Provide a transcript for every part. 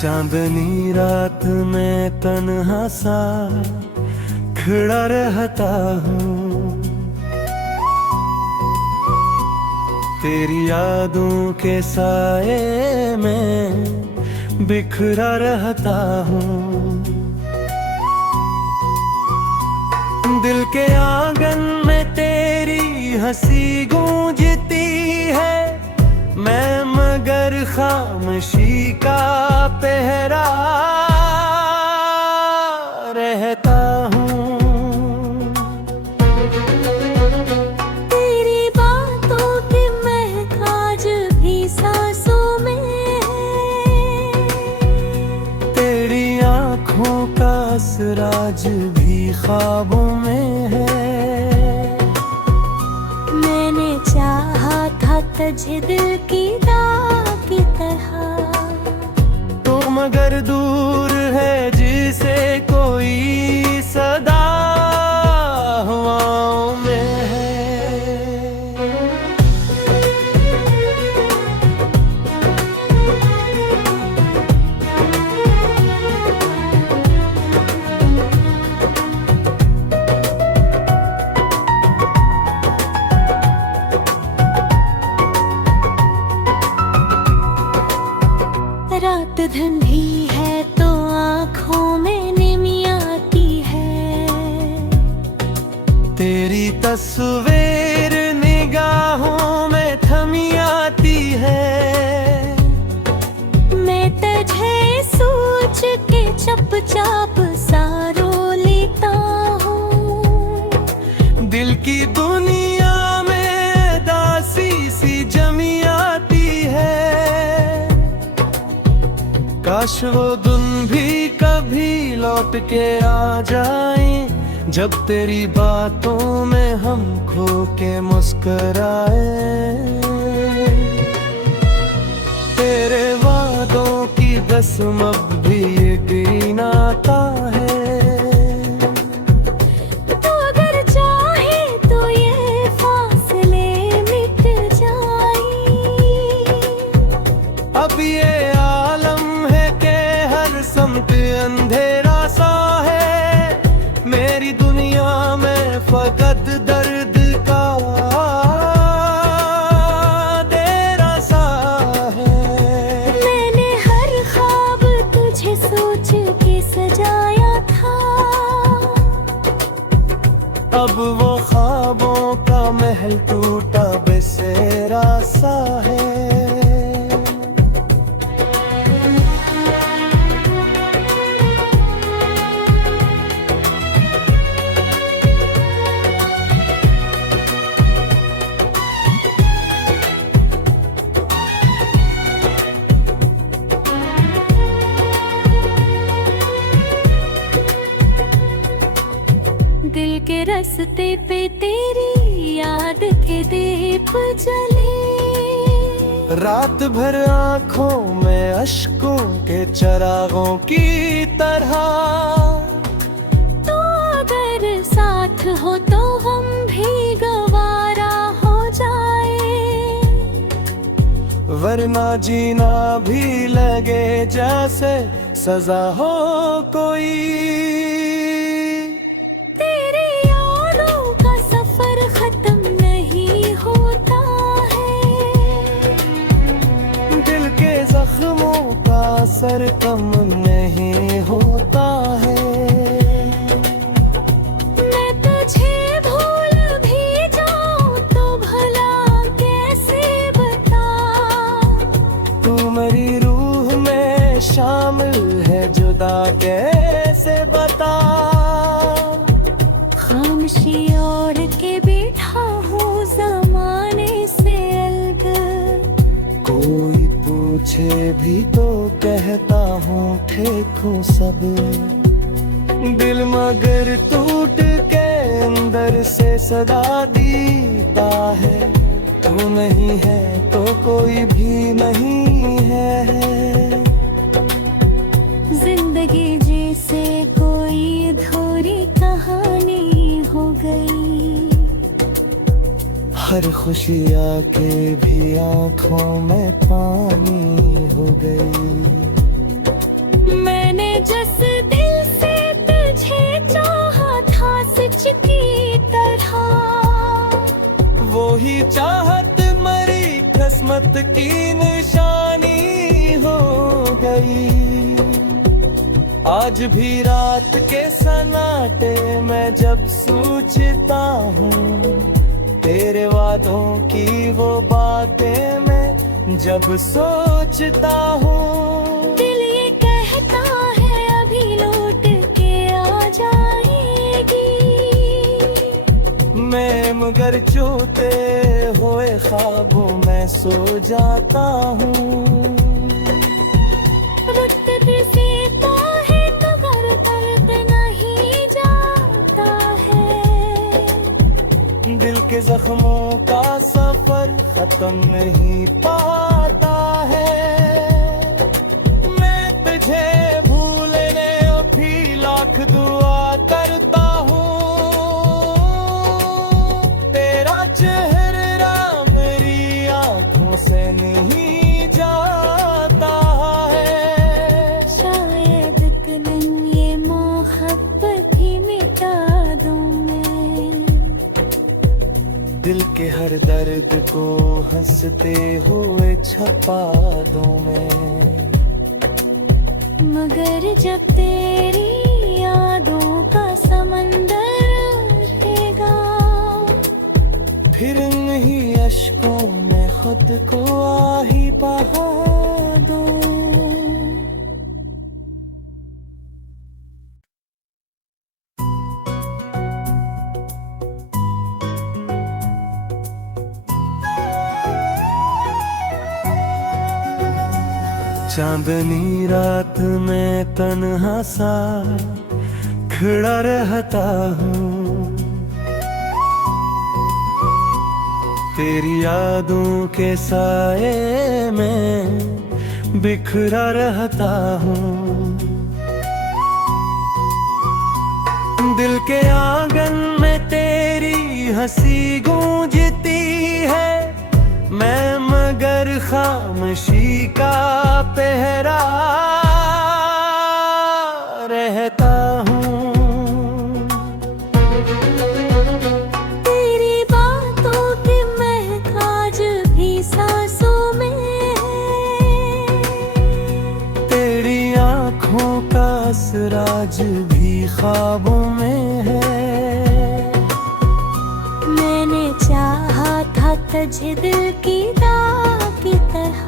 चांदनी रात में तन्हा सा खड़ा रहता हूँ, तेरी यादों के साए में बिखरा रहता हूँ। दिल के आंगन में तेरी हंसी गूंजती है, मैं मगर खामोशी का पहरा रहता हूँ। तेरी बातों की महक आज भी सांसों में है, तेरी आँखों का असर आज भी ख्वाबों में है। मैंने चाहा था तुझे दिल की राह की तरह, तो मगर दूर है जिसे कोई सदा हवाओं में है। रात ठंडी है तो आँखों में नींद आती है, तेरी तस्वीर निगाहों में थमी आती है। मैं तुझे सोच के चुपचाप सा रो लेता हूँ। दिल की दुनिया में दासी सी जमी आती है, काश वो दिन भी कभी लौट के आ जाए, जब तेरी बातों में हम खो के मुस्कुराए। तेरे वादों की कसम अब भी यकीन आता है, तो अगर चाहे तो ये फासले मिट जाए। अब ये समत अंधेरा सा है, मेरी दुनिया में फकत दर्द का अंधेरा सा है। मैंने हर ख्वाब तुझे सोच के सजाया था, अब वो ख्वाबों का महल टूटा बसेरा सा है। दिल के रास्ते पे तेरी याद के दीप जले, रात भर आँखों में अश्कों के चरागों की तरह। तो अगर साथ हो तो हम भी गवारा हो जाए, वरना जीना भी लगे जैसे सजा हो कोई। असर कम नहीं होता है, मैं तुझे भूल भी जाऊं तो भला कैसे बता। तू मेरी रूह में शामिल है, जुदा कैसे बता। खामोशी ओढ़ के बैठा हूँ जमाने से अलग, कोई पूछे भी तो कहता हूँ ठीक हूँ सब। दिल मगर टूट के अंदर से सदा दीता है, तू नहीं है तो कोई भी नहीं है। जिंदगी जैसे कोई अधूरी कहानी हो गई, हर खुशी आके भी आँखों में पानी हो गई। जिस दिल से तुझे चाहा था सच की तरह, वो ही चाहत मरी किस्मत की निशानी हो गई। आज भी रात के सन्नाटे में जब सोचता हूँ तेरे वादों की वो बातें मैं जब सोचता हूँ, दिल ये कहता है अभी लौट के आ जाएगी। मैं मगर चोते हुए ख्वाबों में सो जाता हूँ। वक्त देता है मगर दर्द नहीं जाता है, दिल के जख्मों का सफर खत्म नहीं पाता है। मैं तुझे भूलने भी लाख दुआ करता हूँ, तेरा चेहरा मेरी आंखों से नहीं जाता है। शायद एक दिन ये मोहब्बत ही मिटा दूं मैं, दिल के हर दर्द को हंसते हुए छपा दूं मैं, मगर जब तेरी यादों का समंदर उठेगा, फिर नहीं अश्कों में खुद को आही बहा दूं। चांदनी रात में तन्हा सा खड़ा रहता हूँ, तेरी यादों के साए में बिखरा रहता हूँ। दिल के आंगन में तेरी हंसी गूंजती है, मैं मगर खामोशी का पहरा रहता हूँ। तेरी बातों की महक आज भी सांसों में है, तेरी आँखों का असर आज भी ख्वाबों में है। मैंने चाहा था तुझे दिल की दाग की तरह,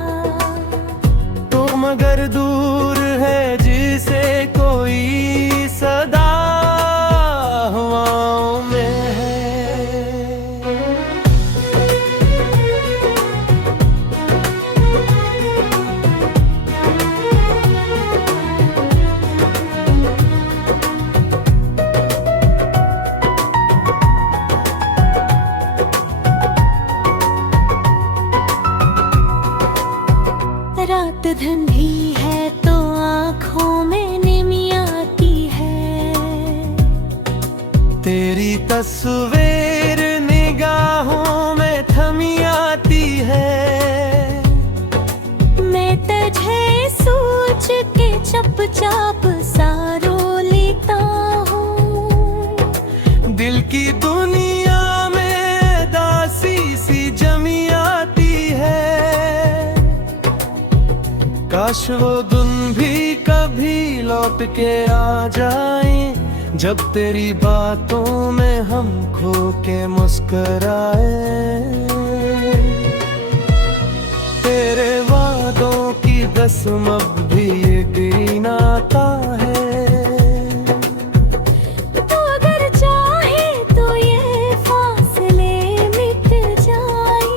तो मगर दूर है जिसे कोई सदा हवाओं में है। रात धंधी है तो आँखों में निमी आती है, तेरी तस्वीर निगाहों में थमी आती है। मैं तुझे सोच के चुपचाप सा रो लेता हूँ, दिल की दुनिया में दासी सी जमी आती है। काश वो दिन भी कभी लौट के आ जाए, जब तेरी बातों में हम खो के मुस्कुराए। तेरे वादों की कसम अब भी यकीन आता है, तो अगर चाहे तो ये फासले मिट जाए।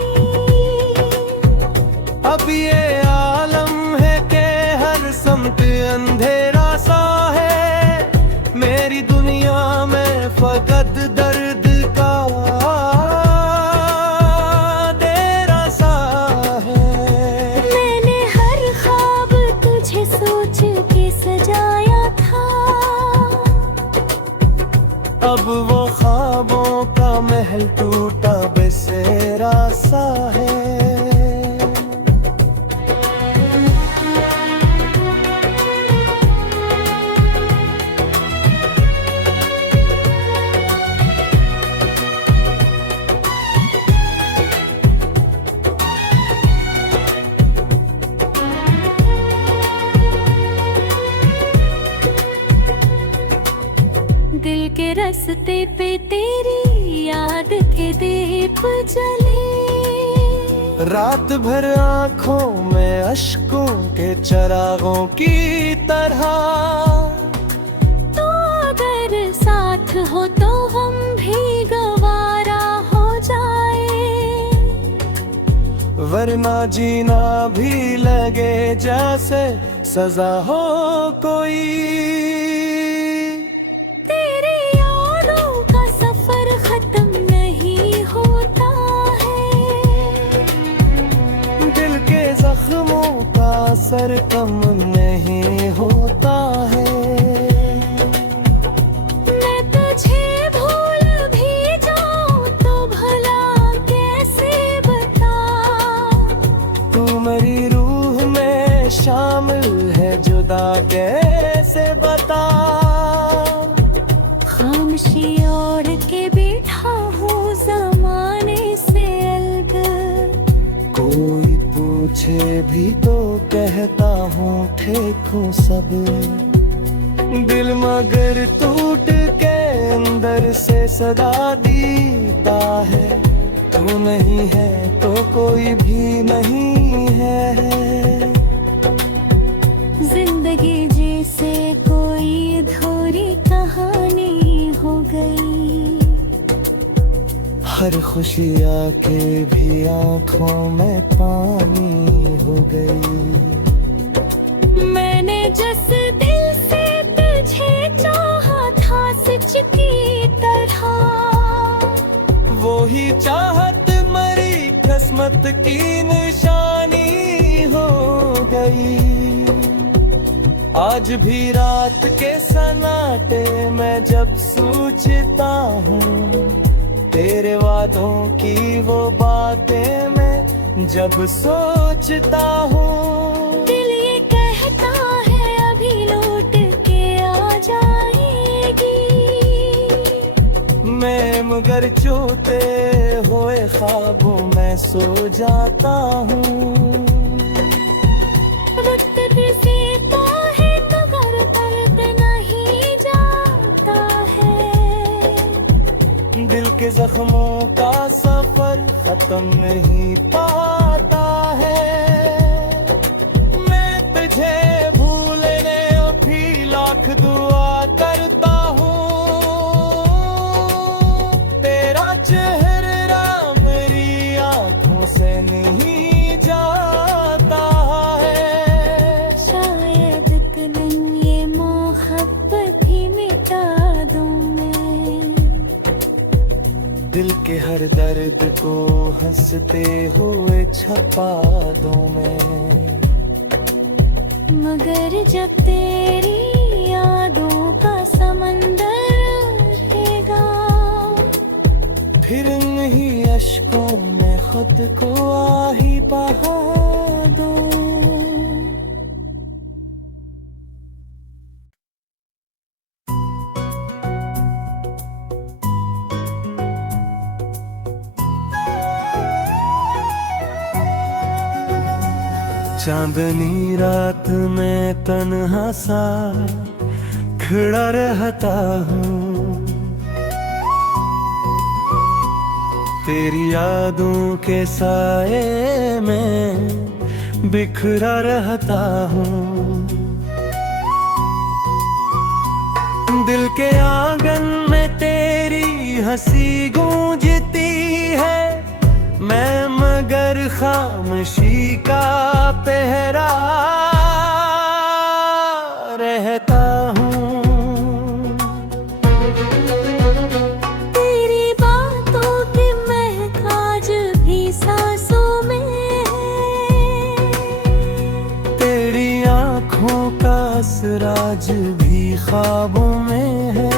अब ये आलम है कि हर समत अंधेरा सा है, मेरी दुनिया में फकत दर्द का तेरा सा है। मैंने हर ख्वाब तुझे सोच के सजाया था, अब वो ख्वाबों का महल टूटा बसेरा सा है। दिल के रास्ते पे तेरी याद के दीप जले। रात भर आँखों में अश्कों के चरागों की तरह। तो अगर साथ हो तो हम भी गवारा हो जाए, वरना जीना भी लगे जैसे सजा हो कोई। तेरी यादों का सफर खत्म नहीं होता है, दिल के जख्मों का असर कम नहीं होता है। मैं तुझे भूल भी जाऊं तो भला कैसे बता। तू मेरी रूह में शामिल है, जुदा कैसे बता। खामोशी ओढ़ के बैठा हूँ ज़माने से अलग, कोई पूछे भी तो कहता हूँ ठीक हूँ सब। दिल मगर टूट के अंदर से सदा देता है, तू नहीं है तो कोई भी नहीं है। जिंदगी जैसे कोई अधूरी कहानी हो गई, हर खुशी आके भी आंखों में पानी हो गई। मैंने जिस दिल से तुझे चाहा था सच की तरह, वो ही चाहत मरी किस्मत की निशानी हो गई। आज भी रात के सन्नाटे में जब सोचता हूँ, तेरे वादों की वो बातें मैं जब सोचता हूँ। दिल ये कहता है अभी लौट के आ जाएगी, मैं मगर चोते हुए ख्वाबों में सो जाता हूँ। वक्त बीतता है मगर दर्द नहीं जाता है, दिल के जख्मों का सफर खत्म नहीं पाता है। मैं तुझे भूलने भी लाख दुआ करता हूँ, तेरा चेहरा मेरी आंखों से नहीं जाता है। शायद एक दिन ये मोहब्बत ही मिटा दूं मैं, दिल के हर दर्द को हंसते हुए छपा दूं मैं। मगर जब तेरी यादों का समंदर उठेगा, फिर नहीं अश्कों में खुद को आ ही बहा दूं। चांदनी रात में तन्हा सा खड़ा रहता हूँ, तेरी यादों के साए में बिखरा रहता हूँ। दिल के आंगन में तेरी हंसी गूंजती है, मैं मगर खामोशी का पहरा रहता हूँ। तेरी बातों की महक आज भी सांसों में है, तेरी आँखों का असर आज भी ख्वाबों में है।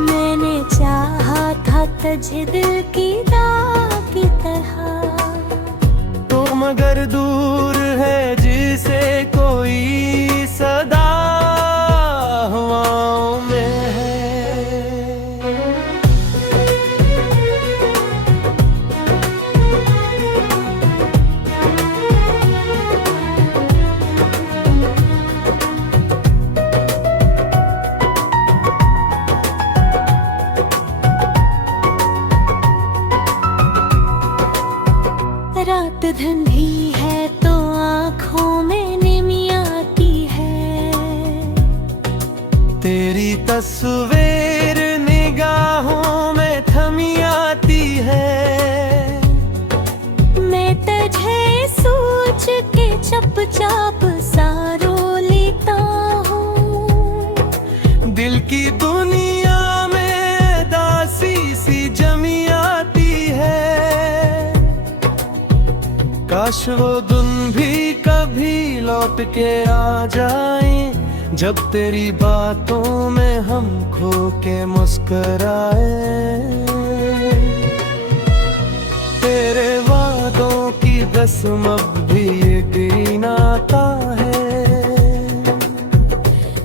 मैंने चाहा था तुझे दिल की दाग की तरह, तो मगर दूर है जिसे कोई सदा हवाओं में है। धुंधी है तो आँखों में निमी आती है। तेरी तस्वीर निगाहों में थमी आती है। मैं तुझे सोच के चुपचाप सारो लेता हूँ। दिल की दुनिया में दासी सी जमी आती है। काश वो दिन भी कभी लौट के आ जाए, जब तेरी बातों में हम खो के मुस्कुराए। तेरे वादों की कसम अब भी यकीन आता है।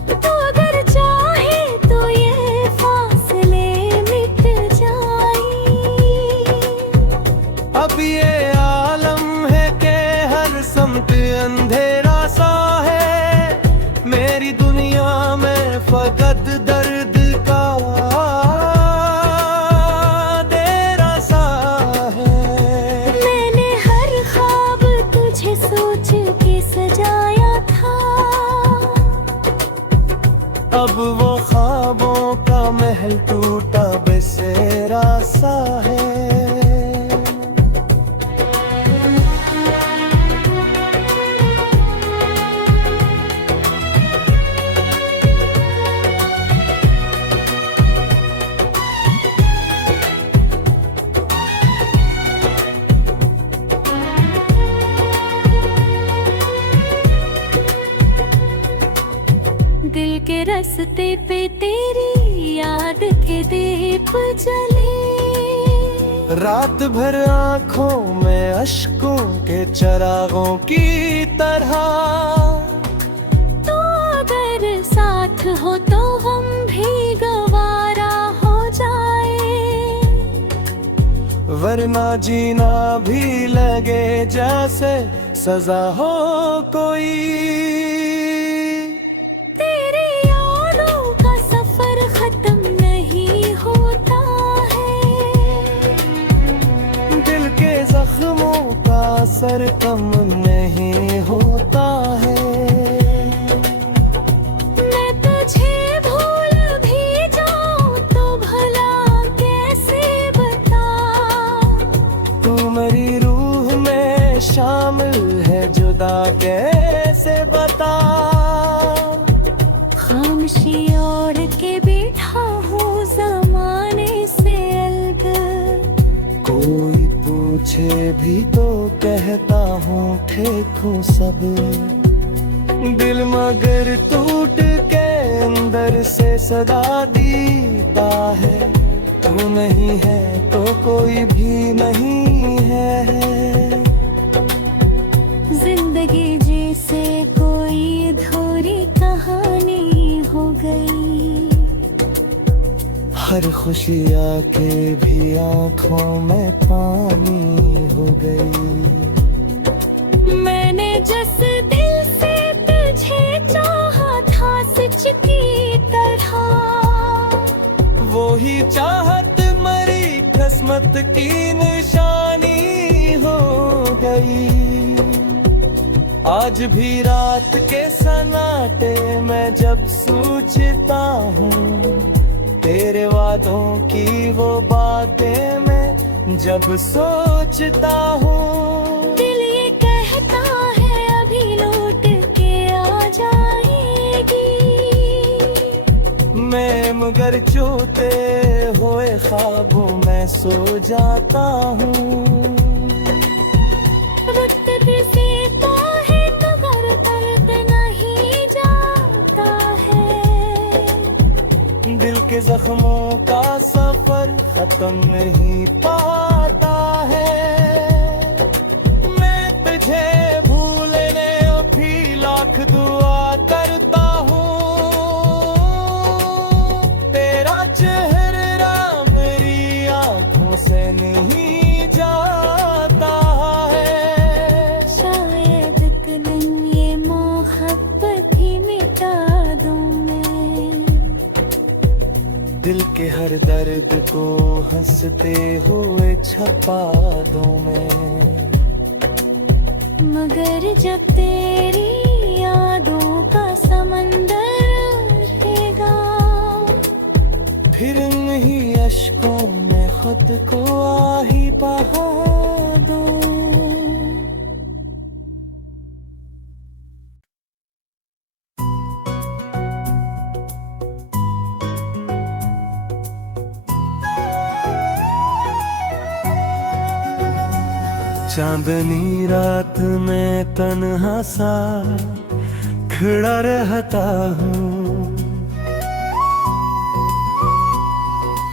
तो अगर चाहे तो ये फासले मिट जाए। अब ये आलम है कि हर समत अंधेरा सा है। मेरी दुनिया में फकत दर्द का अंधेरा सा है। मैंने हर ख्वाब तुझे सोच के सजाया था। अब वो ख्वाबों का महल टूटा बसेरा सा है। दिल के रास्ते पे तेरी याद के दीप जले। रात भर आंखों में अश्कों के चरागों की तरह। तो अगर साथ हो तो हम भी गवारा हो जाए। वरना जीना भी लगे जैसे सजा हो कोई। तेरी यादों का सफर खत्म नहीं होता है। दिल के जख्मों का असर कम नहीं होता है। मैं तुझे भूल भी जाऊं तो भला कैसे बता। तू मेरी रूह में शामिल है, जुदा कैसे बता। खामोशी ओढ़ के बैठा हूँ ज़माने से अलग। कोई पूछे भी तो कहता हूँ ठीक हूँ सब। दिल मगर टूट के अंदर से सदा दीता है। तू नहीं है तो कोई भी नहीं है। जिंदगी जैसे कोई अधूरी कहानी हो गई। हर खुशी आके भी आंखों में पानी हो गई। मैंने जिस दिल से तुझे चाहा था सच की तरह। वो ही चाहत मरी किस्मत की निशानी हो गई। आज भी रात के सन्नाटे में जब सोचता हूँ, तेरे वादों की वो बातें मैं जब सोचता हूँ। दिल ये कहता है अभी लौट के आ जाएगी। मैं मगर चोते हुए ख्वाबों में सो जाता हूँ। वक्त बीतता है मगर दर्द नहीं जाता है। दिल के जख्मों का सफर खत्म नहीं पाता है। मैं तुझे भूलने भी लाख दुआ करता हूँ। तेरा चेहरा मेरी आंखों से नहीं जाता है। शायद एक दिन ये मोहब्बत ही मिटा दूं मैं। दिल के हर दर्द को हंसते हुए छपा दूं मैं। मगर जब तेरी यादों का समंदर उठेगा, फिर नहीं अश्कों में खुद को आही बहा दो। चांदनी रात में तन्हा सा खड़ा रहता हूँ,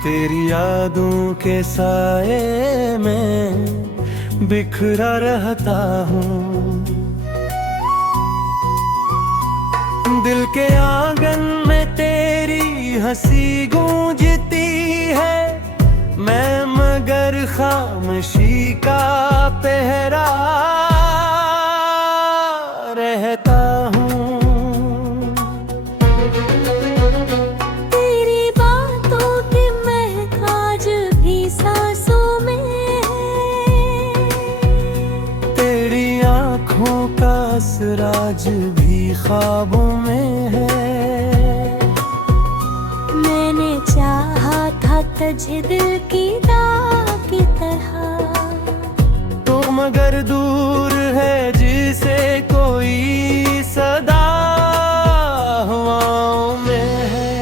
तेरी यादों के साए में बिखरा रहता हूँ। दिल के आंगन में तेरी हंसी गूंजती है, मैं मगर खामोशी का पहरा रहता हूँ। तेरी बातों की महक आज भी सांसों में है, तेरी आँखों का असराज भी ख्वाबों में है। मैंने चाहा था तुझे दिल की दाग की तरह, तो मगर दूर है जिसे कोई सदा हवाओं में है।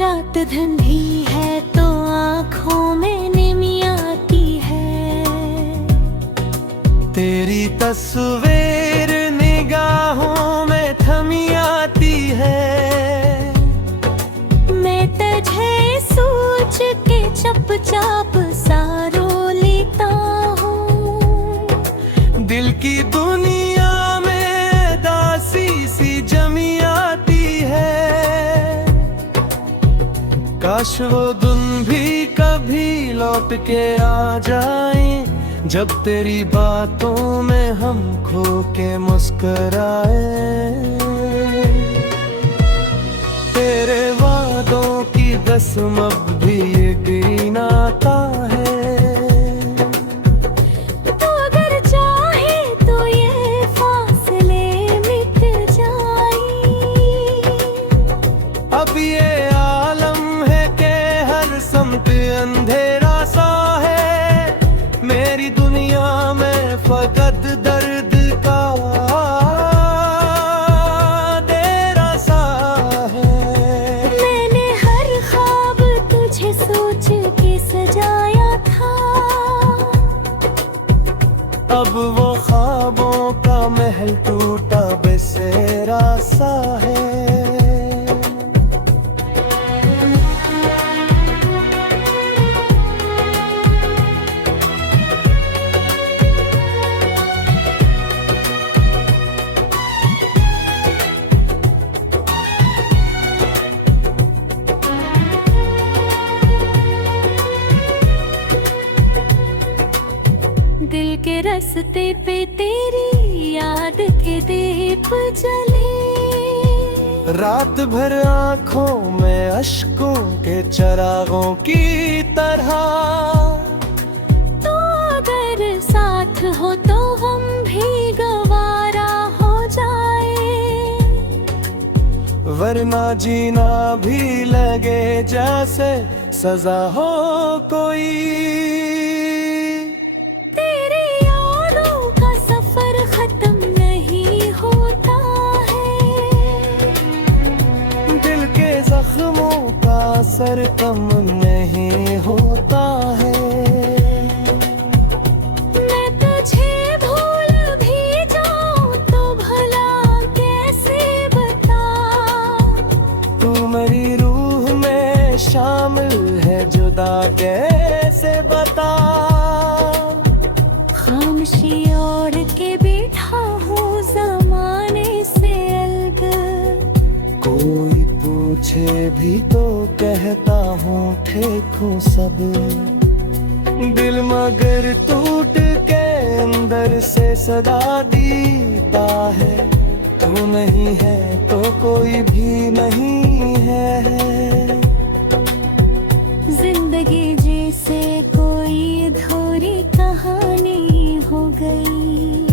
रात धंधी है तो आँखों में निमी आती है, तेरी तस्वीर निगाहों में थमी आती है। मैं तुझे सोच के चुपचाप सा रो लेता हूँ। दिल की दुनिया में दासी सी जमी आती है, काश वो दिन भी कभी लौट के आ जाए, जब तेरी बातों में हम खो के मुस्कुराए। तेरे वादों की कसम अब भी यकीन आता है, तो अगर चाहे तो ये फासले मिट जाए। अब ये समत अंधेरा सा है, मेरी दुनिया में फकत दर्द का अंधेरा सा है। मैंने हर ख्वाब तुझे सोच के सजाया था, अब वो ख्वाबों का महल टूटा बसेरा सा है। दिल के रास्ते पे तेरी याद के दीप जले, रात भर आँखों में अश्कों के चरागों की तरह। तो अगर साथ हो तो हम भी गवारा हो जाए, वरना जीना भी लगे जैसे सजा हो कोई। तेरी यादों का सफर खत्म नहीं होता है, दिल के जख्मों का असर कम नहीं होता है। मैं तुझे भूल भी जाऊं तो भला कैसे बता, तू मेरी रूह में शामिल है जुदा कैसे बता। खामोशी ओढ़ के बैठा हूँ ज़माने से अलग, कोई पूछे भी तो कहता हूँ रूठे खूं सब, दिल मगर टूट के अंदर से सदा दीता है, तू नहीं है तो कोई भी नहीं है। जिंदगी जैसे कोई अधूरी कहानी हो गई,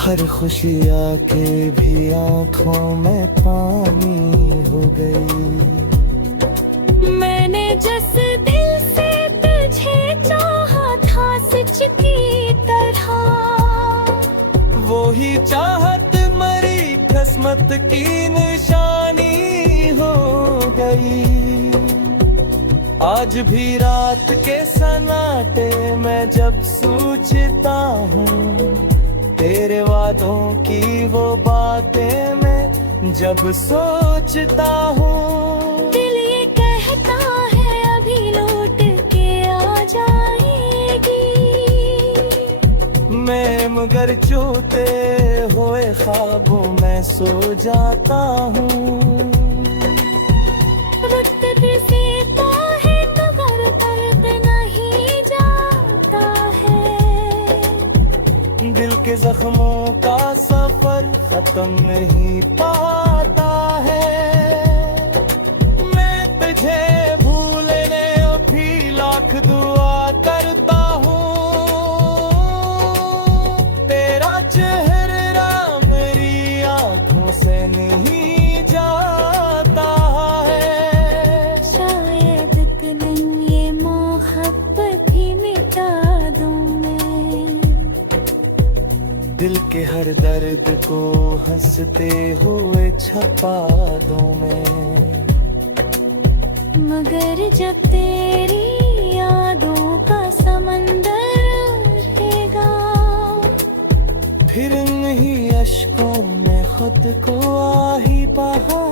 हर खुशी आके भी आंखों में पानी हो गई। मैंने जिस दिल से तुझे चाहा था सच की तरह, वो ही चाहत मरी किस्मत की निशानी हो गई। आज भी रात के सन्नाटे में जब सोचता हूँ, तेरे वादों की वो बातें मैं जब सोचता हूँ, दिल ये कहता है अभी लौट के आ जाएगी। मैं मगर चोते हुए ख्वाबों में सो जाता हूँ। वक्त देता है मगर दर्द नहीं जाता है, दिल के जख्मों का सफर खत्म नहीं पाता है। मैं तुझे भूलने भी लाख दुआ करता हूँ, तेरा चेहरा मेरी आंखों से नहीं जाता है। शायद एक दिन ये मोहब्बत ही मिटा दूं मैं, दिल के हर दर्द को हंसते हुए छपा दूं मैं, मगर जब तेरी यादों का समंदर उठेगा, फिर नहीं अश्कों में खुद को आ ही बहा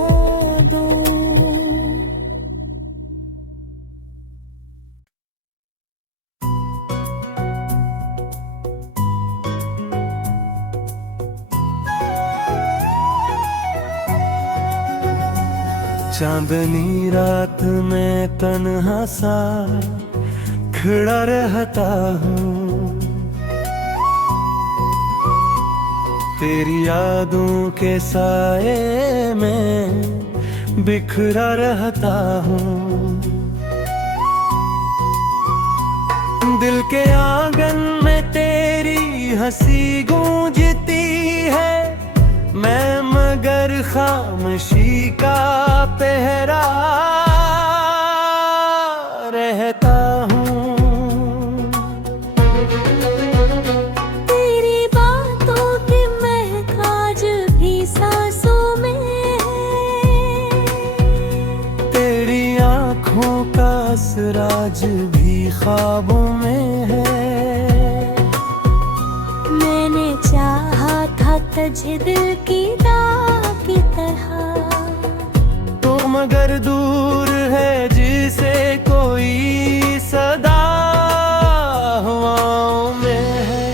दूं। चांदनी रात में तन्हा सा खड़ा रहता हूँ, तेरी यादों के साए में बिखरा रहता हूँ। दिल के आंगन में तेरी हंसी गूंजती है, मैं मगर खामोशी का पहरा रहता हूँ। तेरी बातों की महक आज भी सांसों में है, तेरी आँखों का असर आज भी ख्वाबों में है। मैंने चाहा था तुझे दिल की दाग की तरह, तो मगर दूर है जिसे कोई सदा हवाओं में है।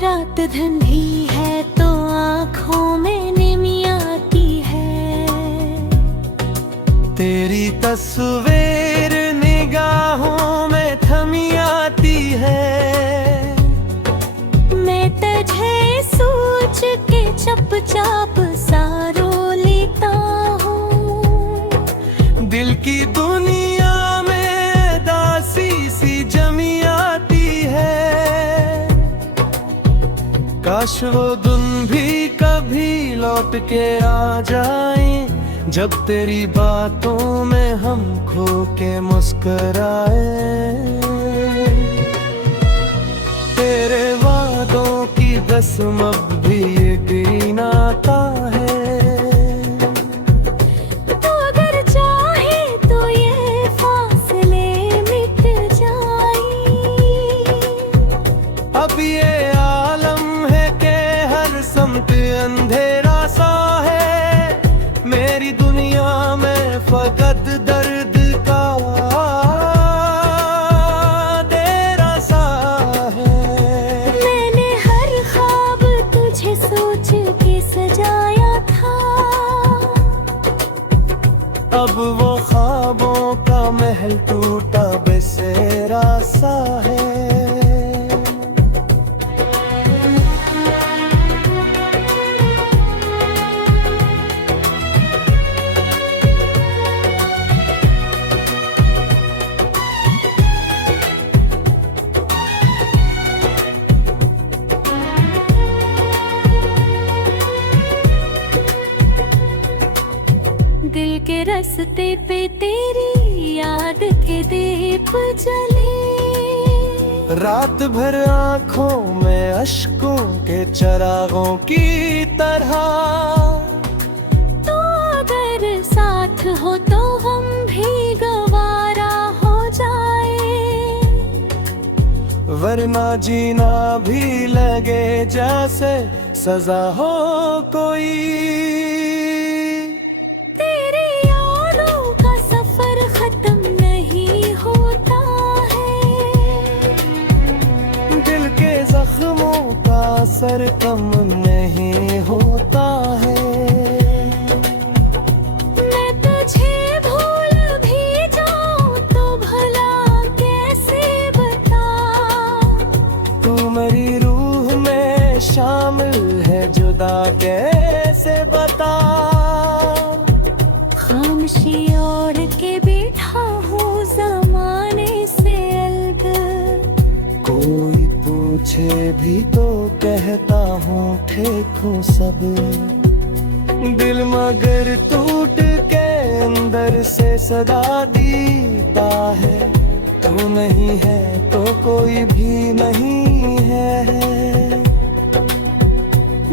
रात धंधी है तो आँखों में निमी आती है, तेरी तस्वीर निगाहों में थमी आती है। मैं तुझे सोच के चुपचाप सा रो लेता हूँ। दिल की दुनिया में दासी सी जमी आती है, काश वो दिन भी कभी लौट के आ जाए, जब तेरी बातों में हम खो के मुस्कराए। तेरे वादों की कसम अब भी यकीन आता है, तो अगर चाहे तो ये फासले मिट जाए। अब ये आलम है के हर समत अंधेरा रास्ते पे तेरी याद के दीप जले। रात भर आँखों में अश्कों के चरागों की तरह। तो अगर साथ हो तो हम भी गवारा हो जाए, वरना जीना भी लगे जैसे सजा हो कोई। तेरी यादों का सफर खत्म नहीं होता है, दिल के जख्मों का असर कम नहीं होता है। मैं तुझे भूल भी जाऊं तो भला कैसे बता। तू मेरी रूह में शामिल है, जुदा कैसे बता। खामोशी ओढ़ के बैठा हूँ जमाने से अलग, कोई पूछे भी तो कहता हूँ ठीक हूँ सब। दिल मगर टूट के अंदर से सदा दीता है। तू नहीं है तो कोई भी नहीं है।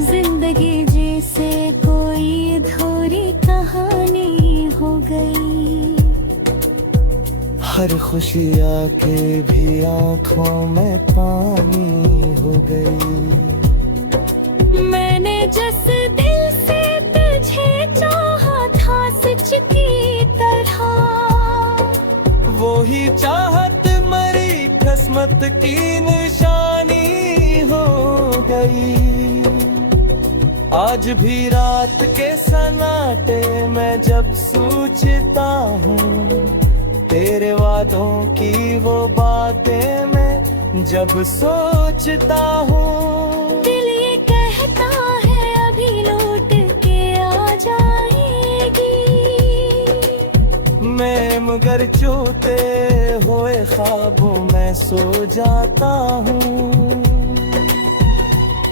जिंदगी जैसे कोई अधूरी कहानी हो गई, हर खुशी आके भी आंखों में पानी हो गई। मैंने जिस दिल से तुझे चाहा था सच की तरह, वो ही चाहत मरी किस्मत की निशानी हो गई। आज भी रात के सन्नाटे में जब सोचता हूँ, तेरे वादों की वो बातें मैं जब सोचता हूँ। दिल ये कहता है अभी लौट के आ जाएगी, मैं मगर चोते हुए ख्वाबों में सो जाता हूँ।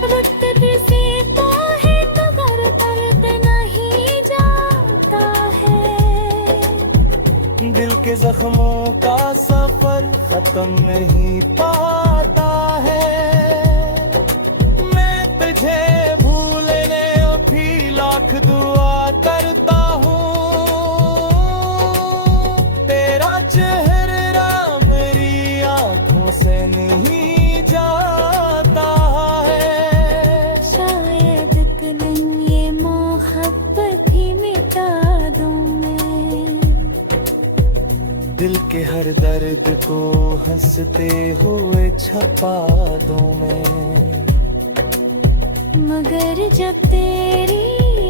वक्त देता है मगर दर्द नहीं जाता है, दिल के जख्मों का सफर खत्म नहीं पाता है। मैं तुझे भूलने भी लाख दुआ करता हूँ। तेरा चेहरा मेरी आंखों से नहीं जाता है। शायद एक दिन ये मोहब्बत ही मिटा दूं मैं, दिल के हर दर्द को हंसते हुए छपा दूं मैं। मगर जब तेरी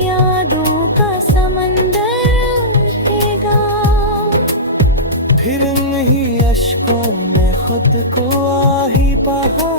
यादों का समंदर उठेगा, फिर नहीं अश्कों में खुद को आ ही बहा